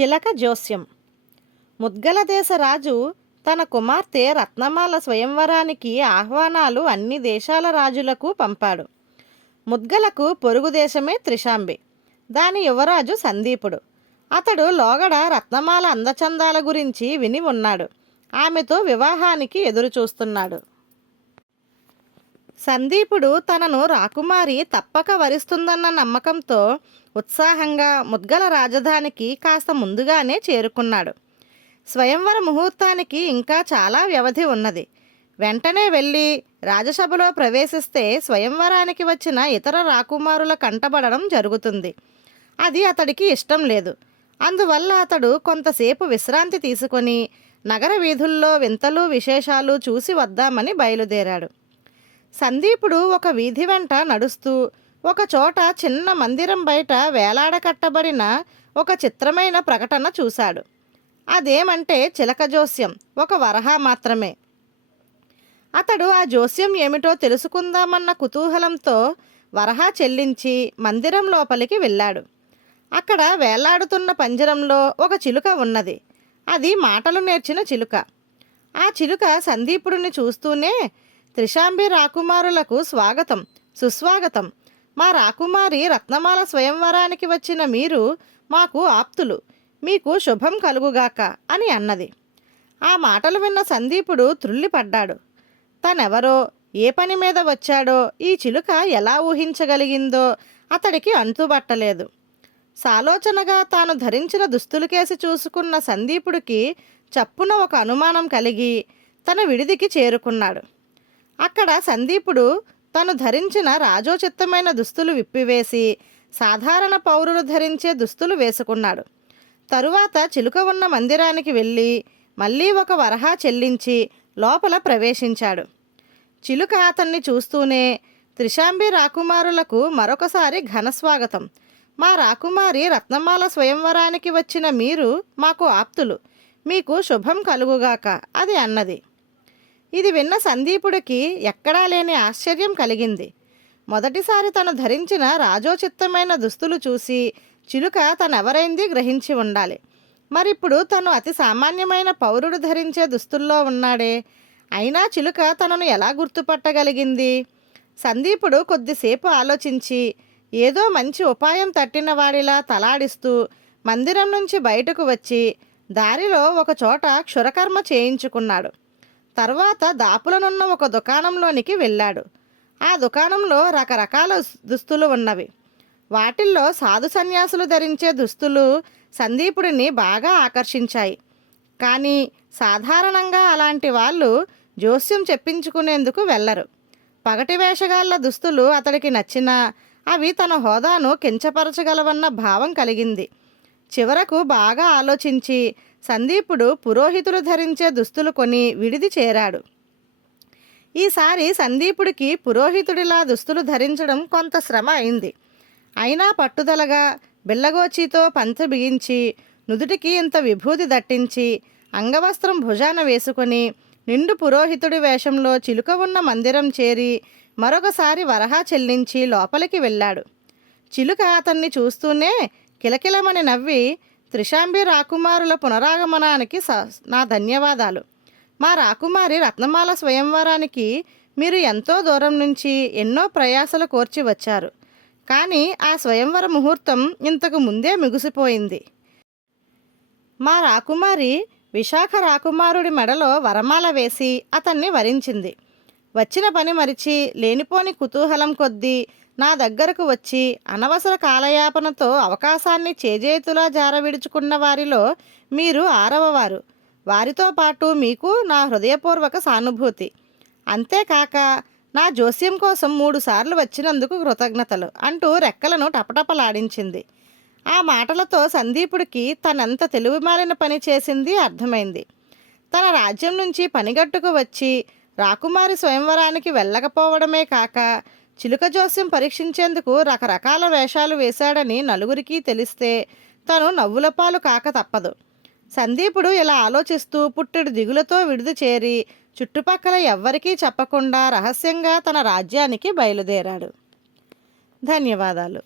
చిలక జోస్యం. ముద్గల రాజు తన కుమార్తె రత్నమాల స్వయంవరానికి ఆహ్వానాలు అన్ని దేశాల రాజులకు పంపాడు. ముద్గలకు పొరుగు దేశమే త్రిశాంబి. దాని యువరాజు సందీపుడు. అతడు లోగడ రత్నమాల అందచందాల గురించి విని ఉన్నాడు. ఆమెతో వివాహానికి ఎదురు చూస్తున్నాడు సందీపుడు తనను రాకుమారి తప్పక వరిస్తుందన్న నమ్మకంతో ఉత్సాహంగా ముద్గల రాజధానికి కాస్త ముందుగానే చేరుకున్నాడు. స్వయంవర ముహూర్తానికి ఇంకా చాలా వ్యవధి ఉన్నది. వెంటనే వెళ్ళి రాజసభలో ప్రవేశిస్తే స్వయంవరానికి వచ్చిన ఇతర రాకుమారుల కంటబడడం జరుగుతుంది. అది అతడికి ఇష్టం లేదు. అందువల్ల అతడు కొంతసేపు విశ్రాంతి తీసుకొని నగర వీధుల్లో వింతలు విశేషాలు చూసి వద్దామని బయలుదేరాడు. సందీపుడు ఒక వీధి వెంట నడుస్తూ ఒక చోట చిన్న మందిరం బయట వేలాడకట్టబడిన ఒక చిత్రమైన ప్రకటన చూశాడు. అదేమంటే చిలక జోస్యం ఒక వరహ మాత్రమే. అతడు ఆ జోస్యం ఏమిటో తెలుసుకుందామన్న కుతూహలంతో వరహా చెల్లించి మందిరం లోపలికి వెళ్ళాడు. అక్కడ వేలాడుతున్న పంజరంలో ఒక చిలుక ఉన్నది. అది మాటలు నేర్చిన చిలుక. ఆ చిలుక సందీపుడిని చూస్తూనే త్రిశాంబి రాకుమారులకు స్వాగతం సుస్వాగతం. మా రాకుమారి రత్నమాల స్వయంవరానికి వచ్చిన మీరు మాకు ఆప్తులు. మీకు శుభం కలుగుగాక అని అన్నది. ఆ మాటలు విన్న సందీపుడు త్రుల్లిపడ్డాడు తనెవరో ఏ పని మీద వచ్చాడో ఈ చిలుక ఎలా ఊహించగలిగిందో అతడికి అంతుబట్టలేదు. సాలోచనగా తాను ధరించిన దుస్తులకేసి చూసుకున్న సందీపుడికి చప్పున ఒక అనుమానం కలిగి తన విడిదికి చేరుకున్నాడు. అక్కడ సందీపుడు తను ధరించిన రాజోచిత్తమైన దుస్తులు విప్పివేసి సాధారణ పౌరులు ధరించే దుస్తులు వేసుకున్నాడు. తరువాత చిలుక ఉన్న మందిరానికి వెళ్ళి మళ్ళీ ఒక వరహా చెల్లించి లోపల ప్రవేశించాడు. చిలుక అతన్ని చూస్తూనే త్రిశాంబి రాకుమారులకు మరొకసారి ఘనస్వాగతం మా రాకుమారి రత్నమాల స్వయంవరానికి వచ్చిన మీరు మాకు ఆప్తులు. మీకు శుభం కలుగుగాక అది అన్నది. ఇది విన్న సందీపుడికి ఎక్కడా లేని ఆశ్చర్యం కలిగింది. మొదటిసారి తను ధరించిన రాజోచిత్తమైన దుస్తులు చూసి చిలుక తనెవరైంది గ్రహించి ఉండాలి. మరిప్పుడు తను అతి సామాన్యమైన పౌరుడు ధరించే దుస్తుల్లో ఉన్నాడే. అయినా చిలుక తనను ఎలా గుర్తుపట్టగలిగింది? సందీపుడు కొద్దిసేపు ఆలోచించి ఏదో మంచి ఉపాయం తట్టిన వాడిలా తలాడిస్తూ మందిరం నుంచి బయటకు వచ్చి దారిలో ఒకచోట క్షురకర్మ చేయించుకున్నాడు. తర్వాత దాపులనున్న ఒక దుకాణంలోనికి వెళ్ళాడు. ఆ దుకాణంలో రకరకాల దుస్తులు ఉన్నవి. వాటిల్లో సాధు సన్యాసులు ధరించే దుస్తులు సందీపుడిని బాగా ఆకర్షించాయి. కానీ సాధారణంగా అలాంటి వాళ్ళు జోస్యం చెప్పించుకునేందుకు వెళ్ళరు. పగటి వేషగాళ్ళ దుస్తులు అతడికి నచ్చినా అవి తన హోదాను కించపరచగలవన్న భావం కలిగింది. చివరకు బాగా ఆలోచించి సందీపుడు పురోహితులు ధరించే దుస్తులు కొని విడిది చేరాడు. ఈసారి సందీపుడికి పురోహితుడిలా దుస్తులు ధరించడం కొంత శ్రమ అయింది. అయినా పట్టుదలగా బిల్లగోచితో పంచ బిగించి నుదుటికి ఇంత విభూతి దట్టించి అంగవస్త్రం భుజాన వేసుకొని నిండు పురోహితుడి వేషంలో చిలుక ఉన్న మందిరం చేరి మరొకసారి వరహా చెల్లించి లోపలికి వెళ్ళాడు. చిలుక అతన్ని చూస్తూనే కిలకిలమని నవ్వి త్రిశాంబి రాకుమారుల పునరాగమనానికి స నా ధన్యవాదాలు. మా రాకుమారి రత్నమాల స్వయంవరానికి మీరు ఎంతో దూరం నుంచి ఎన్నో ప్రయాసలు కోర్చి వచ్చారు. కానీ ఆ స్వయంవర ముహూర్తం ఇంతకు ముందే ముగిసిపోయింది. మా రాకుమారి విశాఖ రాకుమారుడి మెడలో వరమాల వేసి అతన్ని వరించింది. వచ్చిన పని మరిచి లేనిపోని కుతూహలం కొద్దీ నా దగ్గరకు వచ్చి అనవసర కాలయాపనతో అవకాశాన్ని చేజేతులా జారవిడుచుకున్న వారిలో మీరు ఆరవవారు వారితో పాటు మీకు నా హృదయపూర్వక సానుభూతి. అంతేకాక నా జోస్యం కోసం మూడు సార్లు వచ్చినందుకు కృతజ్ఞతలు అంటూ రెక్కలను టపటపలాడించింది. ఆ మాటలతో సందీపుడికి తనంత తెలివిమాలిన పని చేసింది అర్థమైంది. తన రాజ్యం నుంచి పనిగట్టుకు వచ్చి రాకుమారి స్వయంవరానికి వెళ్ళకపోవడమే కాక చిలుక జోస్యం పరీక్షించేందుకు రకరకాల వేషాలు వేశాడని నలుగురికి తెలిస్తే తను నవ్వులపాలు కాక తప్పదు. సందీపుడు ఇలా ఆలోచిస్తూ పుట్టెడు దిగులతో విడుదల చేరి చుట్టుపక్కల ఎవ్వరికీ చెప్పకుండా రహస్యంగా తన రాజ్యానికి బయలుదేరాడు. ధన్యవాదాలు.